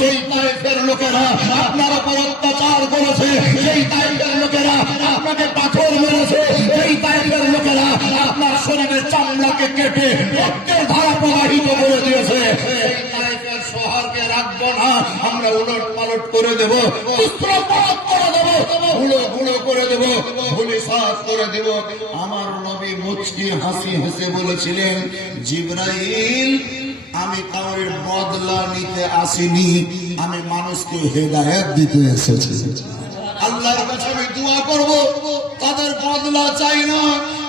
যেই তায়েফের লোকেরা আপনার উপর অত্যাচার করেছে, যেই তায়েফের লোকেরা আপনাকে পাথর মেরেছে, যেই তায়েফের লোকেরা আপনার শরীরের চামড়াকে কেটে রক্তের ধারা প্রবাহিত করে দিয়েছে, সেই তায়েফের শহরকে রাখবো না, আমরা উলট পালট করে দেব, উত্তরপাত করে দেব, গুঁড়ো গুঁড়ো করে দেব, ধুলিসাৎ করে দেব। আমার নবী মুচকি হাসি হেসে বলেছিলেন, জিবরাইল, আমি কাউরের বদলা নিতে আসিনি, আমি মানুষকে হেদায়েত দিতে এসেছি। আল্লাহর কাছে আমি দোয়া করব, তাদের বদলা চাই না,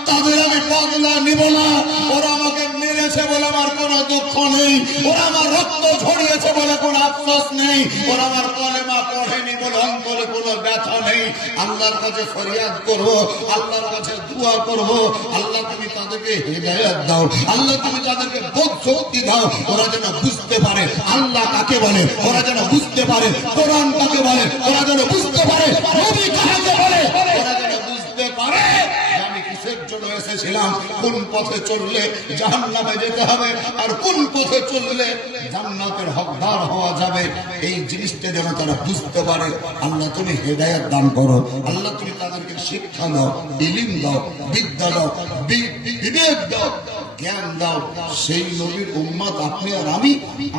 তাদের আমি বদলা নিব না। ওরা আমাকে মেরেছে বলে আমার কোনো দুঃখ নেই, ওরা আমার রক্ত ঝরিয়েছে বলে কোনো আফসোস নেই, ওরা আমার কলেমা পড়েনি বলে অন্তরে কোনো ব্যথা নেই। আল্লাহর কাছে ফরিয়াদ করব, আল্লাহর কাছে দোয়া করব, আল্লাহ তুমি তাদেরকে হেদায়েত দাও, আল্লাহ তুমি তাদেরকে বোধ শক্তি দাও, ওরা যেন বুঝতে পারে আল্লাহ কাকে বলে, ওরা যেন বুঝতে পারে কোরআন কাকে বলে, ওরা যেন বুঝতে পারে নবী কাকে বলে, ওরা যেন বুঝতে পারে আমি কিসের জন্য এসেছিলাম, কোন পথে চললে জাহান্নামে যেতে হবে আর কোন পথে চললে জান্নাতের হকদার হওয়া যাবে। এই জিনিসটা যেন তারা বুঝতে পারে। আল্লাহ তুমি হেদায়েত দান করো, আল্লাহ তুমি তাদেরকে শিক্ষা দাও, ইলম দাও, বিদ্যা দাও, বিবেক দাও, জ্ঞান দাও। সেই নবীর উম্মত আপনি আর আমি,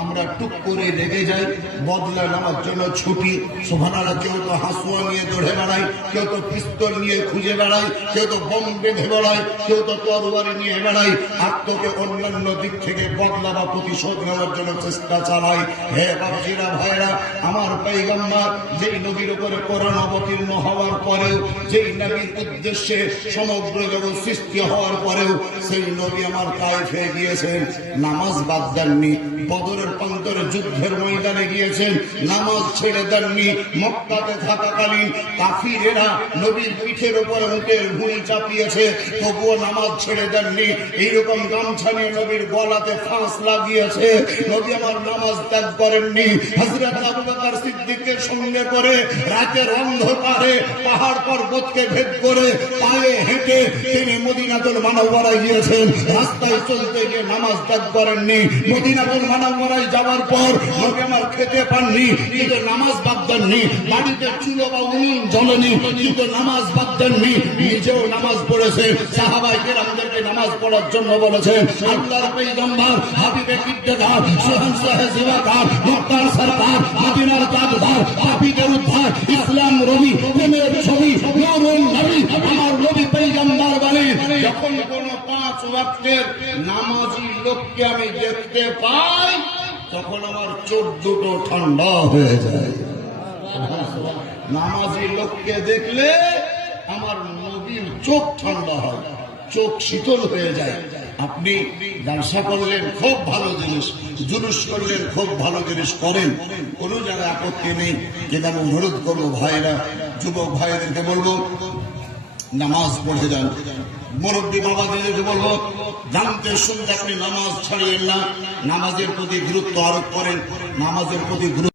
আমরা টুক করে লেগে যাই, বদলা নেওয়ার জন্য ছুটি। সুবহানাল্লাহ, কেউ তো হাসুয়া নিয়ে দৌড়ে বেড়ায়, কেউ তো পিস্তল নিয়ে খুঁজে বেড়ায়, কেউ তো বম বেঁধে বেড়ায়, কেউ তো তরবারি নিয়ে বেড়ায়, আত্মকে অন্যান্য দিক থেকে বদলা বা প্রতিশোধ নেওয়ার জন্য চেষ্টা চালায়। হে বাবাজিরা, ভাইরা, আমার পয়গম্বর যেই নবীর উপরে কোরআন অবতীর্ণ হওয়ার পরেও, যেই নবীর উদ্দেশ্যে সমগ্র জগৎ সৃষ্টি হওয়ার পরেও, সেই নবী আমার তায়েফে গিয়েছেন, নামাজ বাদ দেননি। বদরের প্রান্তরে যুদ্ধের ময়দানে গিয়েছেন, নামাজ ছেড়ে দেননি। মক্কাতে থাকাকালীন কাফিরেরা নবীর পিঠের উপর উটের ভুঁড়ি চাপিয়েছে, তবুও নামাজ ছেড়ে দেননি। এইরকম গামছা নিয়ে নবীর গলাতে ফাঁস লাগিয়েছে, নবী আমার নামাজ ত্যাগ করেননি। হযরত আবু বকর সিদ্দিকের সঙ্গে করে রাতের অন্ধকারে পাহাড় পর্বতকে ভেদ করে পায়ে হেঁটে তিনি মদিনাতুল মুনাওয়ারায় গিয়েছেন। রাস্তায় চলতে গিয়ে নামাজ ত্যাগ করেননি। মদিনাতুল মুনাওয়ারায় যাওয়ার পর নবী আমার খেতে পাননি, কিন্তু নামাজ বাদ দেননি। বাড়িতে চুলো বা উনুন জ্বলেনি, কিন্তু নামাজ বাদ দেননি। নিজেও নামাজ পড়েছেন, সাহাবায়ে কেরামদেরকে নামাজ পড়ার জন্য বলেছেন। আল্লাহর পয়গম্বর হাবিবে কিবরিয়ার শাহনশাহ জিওয়াকার মুক্তার সরকার মদিনার তাজদার হাবিবের উদ্ধার ইসলাম রবি প্রেমের ছবি নূরুল নবী আমার নবী পয়গম্বর বলেন, যখন কোন 5 ওয়াক্তের নামাজি লোককে আমি দেখতে পাই, তখন আমার চোখ দুটো ঠান্ডা হয়ে যায়। নামাজি লোককে দেখলে আমার নবীর চোখ ঠান্ডা হয়, চোখ শীতল হয়ে যায়। আপনি ব্যবসা করলেন, খুব ভালো জিনিস, জুলুস করলেন, খুব ভালো জিনিস করেন, কোন জায়গায় আপত্তি নেই। কিন্তু আমি অনুরোধ করবো ভাইরা, যুবক ভাইদেরকে বলবো, নামাজ পড়ে যান। মুরব্বী বাবাদেরকে বলবো, জানতে শুনতে আপনি নামাজ ছাড়িয়েন না, নামাজের প্রতি গুরুত্ব আরোপ করেন, নামাজের প্রতি গুরুত্ব